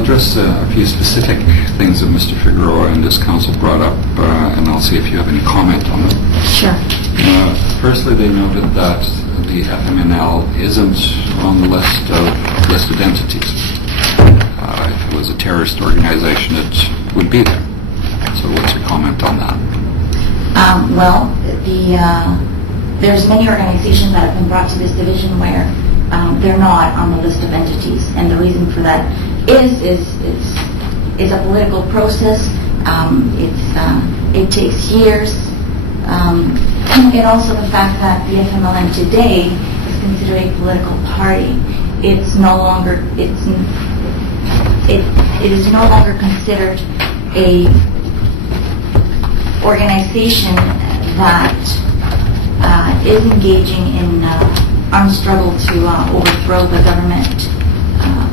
I'll address a few specific things that Mr. Figueroa and this council brought up, and I'll see if you have any comment on them. Sure. Firstly, they noted that the FMNL isn't on the list of listed entities. If it was a terrorist organization, it would be there. So what's your comment on that? Well, there's many organizations that have been brought to this division where they're not on the list of entities, and the reason for that is a political process. It takes years, and also the fact that the FMLN today is considered a political party. It's no longer it is no longer considered a organization that is engaging in armed struggle to overthrow the government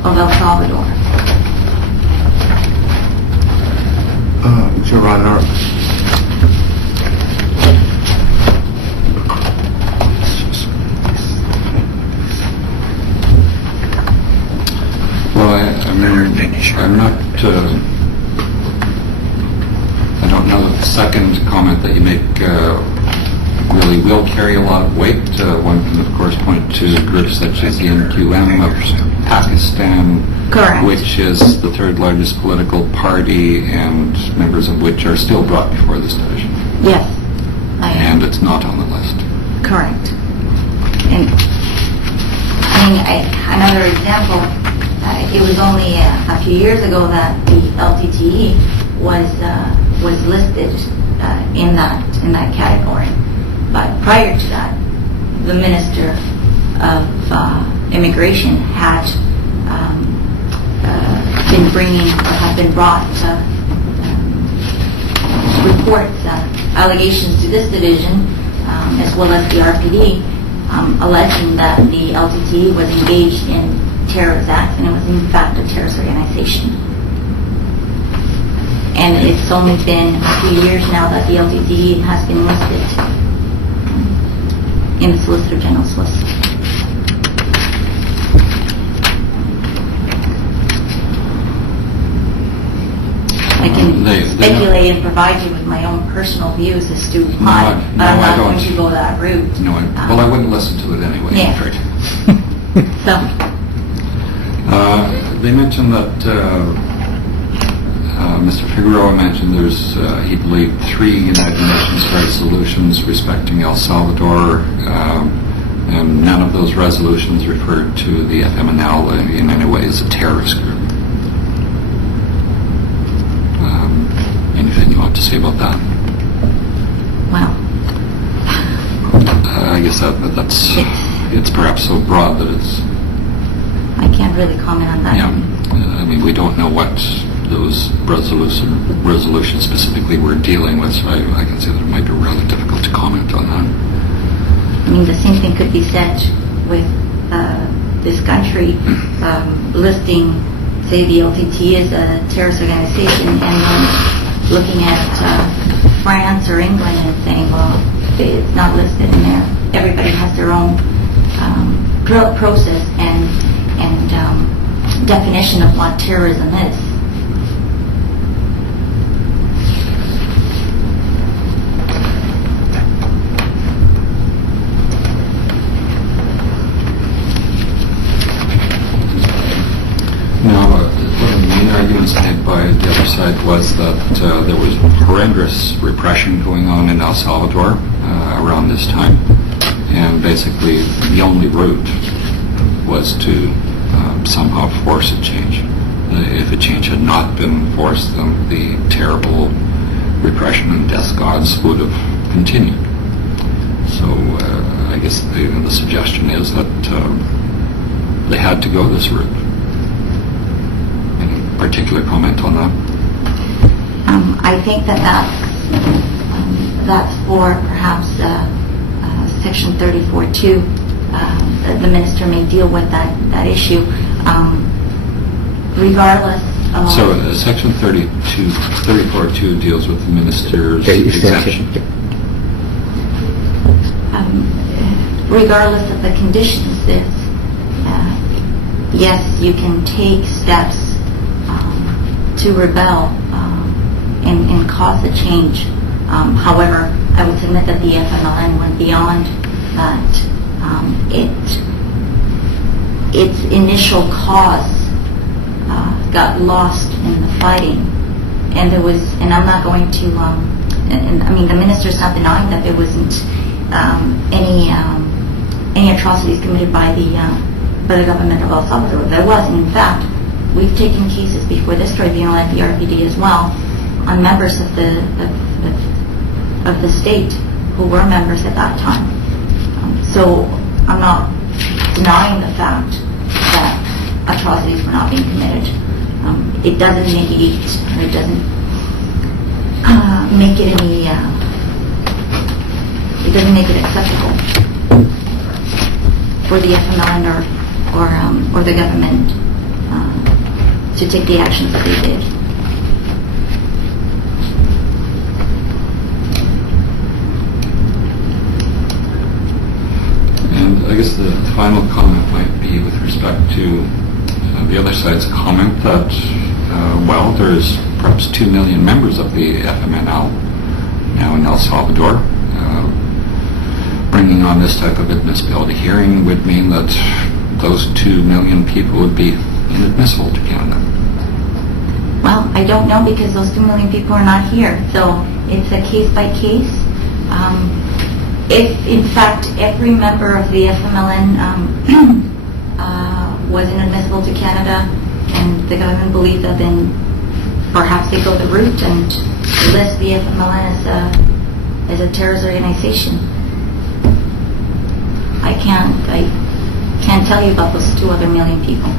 of El Salvador. Your Honor, well, I'm not. I don't know that the second comment that you make really will carry a lot of weight. One can, of course, point to groups such as the NQM of Pakistan, Correct. which is the third largest political party, and members of which are still brought before this division. Yes, I am. And it's not on the list. Correct. And another example, it was only a few years ago that the LTTE was listed in that category. But prior to that, the Minister of Immigration had been brought reports, allegations to this division, as well as the RPD, alleging that the LTT was engaged in terrorist acts, and it was in fact a terrorist organization. And it's only been a few years now that the LTT has been listed in the Solicitor General's list. I can speculate and provide you with my own personal views as to why, but I'm not going to go that route. No, well, I wouldn't listen to it anyway. Yeah. I'm afraid. So, they mentioned that Mr. Figueroa mentioned there's, he believed, 3 United Nations resolutions respecting El Salvador, and none of those resolutions referred to the FMNL in any way as a terrorist group. Anything you want to say about that? well, I guess it's perhaps so broad that it's... I can't really comment on that. Yeah, I mean, we don't know what those resolutions specifically we're dealing with, so I can say that it might be really difficult to comment on that. I mean, the same thing could be said with this country listing, say, the LTT as a terrorist organization, and then looking at France or England and saying, well, it's not listed in there. Everybody has their own process and definition of what terrorism is. Now, one of the main arguments made by the other side was that there was horrendous repression going on in El Salvador around this time, and basically the only route was to somehow force a change. If a change had not been forced, then the terrible repression and death squads would have continued. So I guess the suggestion is that they had to go this route. Any particular comment on that? I think that's for perhaps Section 34.2. The minister may deal with that issue. Regardless of... So Section 34.2 deals with the minister's exemption. Regardless of the conditions, yes, you can take steps to rebel and cause a change. However, I would submit that the FMLN went beyond that. Its initial cause got lost in the fighting, and there was, and I'm not going to, and I mean, the minister's not denying that there wasn't any atrocities committed by the government of El Salvador. There was, and in fact, we've taken cases before this tribunal at the RPD as well on members of the state who were members at that time. So I'm not denying the fact that atrocities were not being committed. It doesn't negate, or it doesn't make it any. It doesn't make it acceptable for the FMLN or the government to take the actions that they did. And I guess the final comment might be with respect to the other side's comment that, well, there's perhaps 2 million members of the FMNL now in El Salvador. Bringing on this type of admissibility hearing would mean that those 2 million people would be inadmissible to Canada. Well, I don't know, because those 2 million people are not here. So it's a case by case. If in fact every member of the FMLN was inadmissible to Canada, and the government believed that, then perhaps they go the route and list the FMLN as a terrorist organization. I can't tell you about those 2 other million people.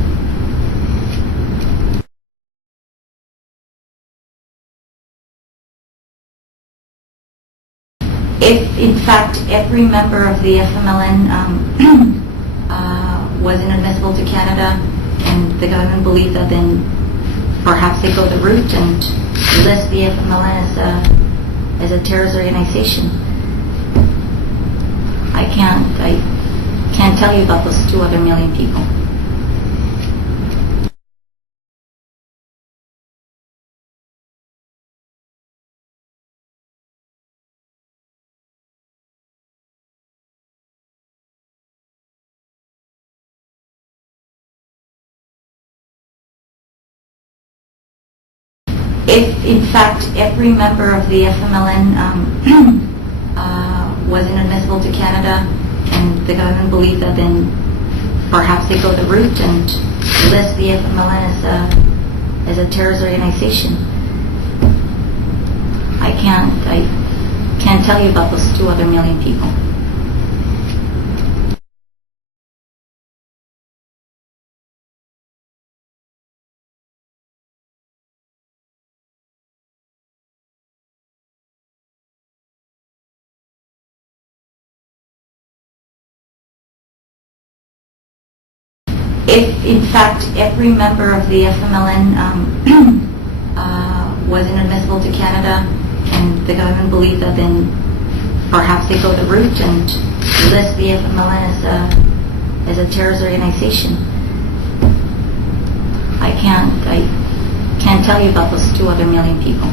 If in fact every member of the FMLN was inadmissible to Canada, and the government believed that, then perhaps they go the route and list the FMLN as a terrorist organization. I can't tell you about those 2 other million people. If in fact every member of the FMLN was inadmissible to Canada, and the government believed that, then perhaps they go the route and list the FMLN as a terrorist organization. I can't tell you about those 2 other million people. If in fact every member of the FMLN was inadmissible to Canada, and the government believed that, then perhaps they go the route and list the FMLN as a terrorist organization. I can't tell you about those 2 other million people.